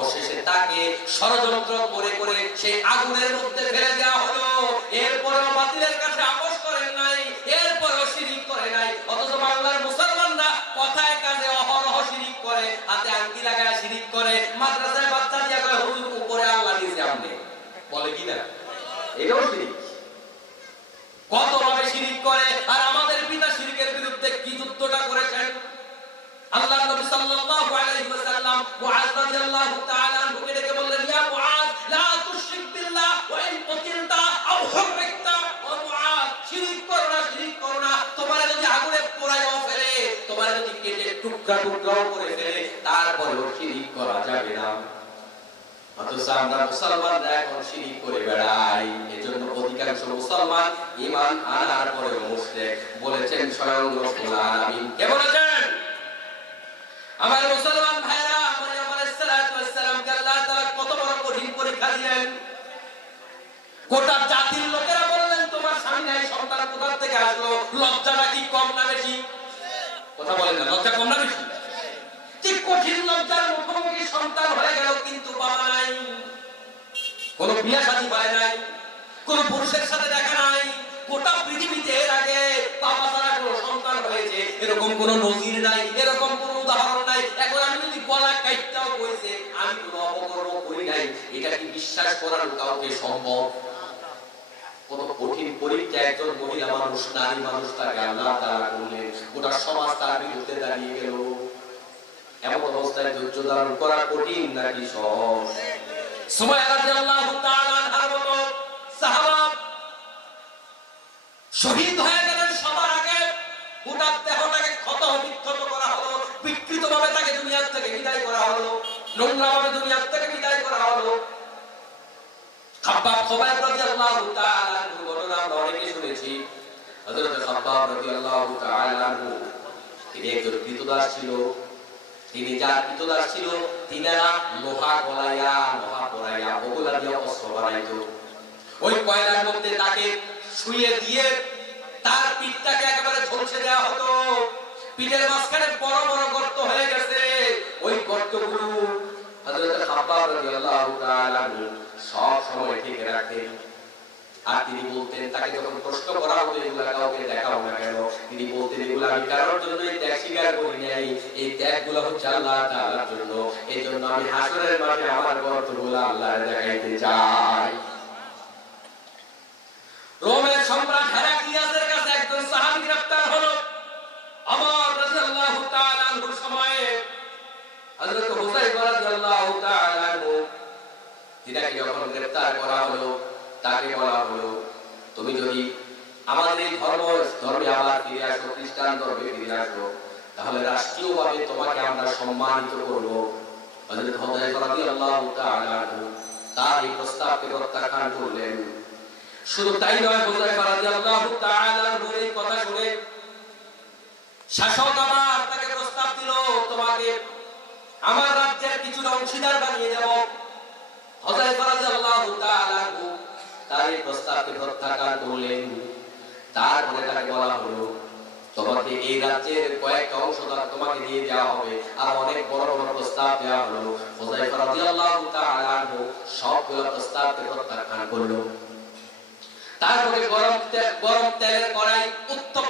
অবশেষে তাকে ষড়যন্ত্র করে করে সেই আগুনের মধ্যে ফেলে দেওয়া হলো। এরপরেও বাতিলের কাছে আপোষ করেন নাই, এরপরেও শিরিক করে নাই। অথচ বাংলার মুসলমানরা কথায় কাজে অহরহ শিরিক করে, হাতে আংটি লাগায় শিরিক করে, মাদ্রাসায় বাচ্চা দিয়া কয় হুজুর উপরে আল্লাহ নিচে আপনি, বলে কি না? এটাও শিরিক। কতভাবে শিরিক করে। আর আমাদের পিতা শিরিকের বিরুদ্ধে কি যুদ্ধটা করেছেন। আল্লাহর নবী সাল্লাল্লাহু আলাইহি ওয়াসাল্লাম মুআজ রাদিয়াল্লাহু তাআলা আনহুকে ডেকে বললেন, ইয়া মুআজ লা তুশরিক বিল্লাহ ওয়া ইন কুতিলতা আও হুররিকতা। ও মুআজ, শিরিক করো না, শিরিক করো না। তোমার যদি আগুনে পোড়ায়ও ফেলে, তোমার যদি কেটে টুকরা টুকরাও করে ফেলে, তারপরেও শিরিক করা যাবে না। অথচ আমরা মুসলমানরা এখন শিরিক করে বেড়াই। এজন্য অধিকাংশ মুসলমান ঈমান আনার পরেও মুশরিক। বলেছেন স্বয়ং রাসূল আলামিন। কে বলেছেন? আমার মুসলমান ভাইরা, মারিয়াম আলাইহিস সালাতু ওয়াস সালামকে আল্লাহ তাআলা কত বড় কঠিন পরীক্ষা দিলেন। গোটা জাতির লোকেরা বললেন, তোমার স্বামী নাই, সন্তান কোথা থেকে আসলো? লজ্জাটা কি কম না বেশি? কথা বলেন না, লজ্জা কম না বেশি? যে কঠিন লজ্জার মুখোমুখি সন্তান হয়ে গেল, কিন্তু বাবা নাই, কোনো বিয়ে শাদী পায় নাই, কোনো পুরুষের সাথে দেখা নাই। গোটা পৃথিবীতে এর আগে বাবা ছাড়া কোনো সন্তান হয়েছে এরকম কোনো নজির নাই, এরকম কোনো উদাহরণ নাই। এখন আমি যদি গলা কাটতেও কইছে আমি কোনো অপকর্ম করি নাই, এটা কি বিশ্বাস করার কাউকে সম্ভব? কত কঠিন পরীক্ষা একজন মহিলা মানুষ, নারী মানুষ, তাকে আল্লাহ তাআলা করলেন। গোটা সমাজ তার বিরুদ্ধে দাঁড়িয়ে গেল। এমন অবস্থায় ধৈর্য ধারণ করা কঠিন নাকি সহজ? সুমাইয়া রাদিয়াল্লাহু তাআলা আনহার মতো সাহাবা শহীদ হয়ে গেলেন সবার আগে। গোটা দেহটাকে ক্ষত বিক্ষত করা হলো, বিকৃতভাবে তাকে দুনিয়া থেকে বিদায় করা হলো, নোংরাভাবে দুনিয়া থেকে বিদায় করা হলো। খাব্বাব খুবাইব রাদিয়াল্লাহু তাআলা আনহু ঘটনা আমরা অনেকে শুনেছি। হযরত খাব্বাব রাদিয়াল্লাহু তাআলা আনহু তিনি একজন কৃতদাস ছিল। তিনি যার কৃতদাস ছিল, তিনারা লোহা গলাইয়া, লোহা পরাইয়া, বগুলা দিয়ে অস্ত্র বানাইতো। ওই কয়লার মধ্যে তাকে শুইয়ে দিয়ে তার পিঠটাকে একেবারে ঝলসে দেওয়া হতো। পিঠের মাঝখানে বড় বড় গর্ত হয়ে গেছে। ওই গর্তগুলো হযরত খাব্বাব রাদিয়াল্লাহু তাআলা সব সময় ঢেকে রাখতেন। আর তিনি বলতেন, তাকে যখন প্রশ্ন করা হতো এগুলা কাউকে দেখাও না কেন, তিনি বলতেন, এগুলা আমি কারোর জন্য এই ত্যাগ স্বীকার করি নাই, এই ত্যাগগুলো হচ্ছে আল্লাহ তাআলার জন্য। এই জন্য আমি হাসরের মাঠে আমার গর্তগুলো আল্লাহর দেখাইতে চাই। রোমের সম্রাট হেরাক্লিয়াসের কাছে একজন সাহাবী গ্রেফতার হলো। ওমর রাদিয়াল্লাহু তাআলা আনহুর সময়ে হযরত হুযায়ফা রাদিয়াল্লাহু তাআলা আনহু তিনাকে যখন গ্রেফতার করা হলো, তাকে বলা হলো, তুমি যদি আমাদের এই ধর্মে আবার ফিরে আসো, খ্রিস্টান ধর্মে ফিরে আসো, তাহলে রাষ্ট্রীয়ভাবে তোমাকে আমরা সম্মানিত করব। হযরত হুযায়ফা রাদিয়াল্লাহু তাআলা আনহু তার এই প্রস্তাবকে প্রত্যাখ্যান করলেন। শুধু তাই নয়, হুযায়ফা রাদিয়াল্লাহু তাআলা আনহুর এই কথা শুনে শাসক আবার তাকে প্রস্তাব দিল, তোমাকে আমার রাজ্যের কিছু অংশীদার বানিয়ে দেব। হুযায়ফা রাদিয়াল্লাহু তাআলা আনহু তার এই প্রস্তাবকে প্রত্যাখ্যান করলেন। তারপরে তাকে বলা হলো, তোমাকে এই রাজ্যের কয়েকটা অংশ তোমাকে দিয়ে দেওয়া হবে, আর অনেক বড় বড় প্রস্তাব দেওয়া হলো। হুযায়ফা রাদিয়াল্লাহু তাআলা আনহু সবগুলো প্রস্তাবকে প্রত্যাখ্যান করলো। তারপরে গরম তেলের কড়াই উত্তপ্ত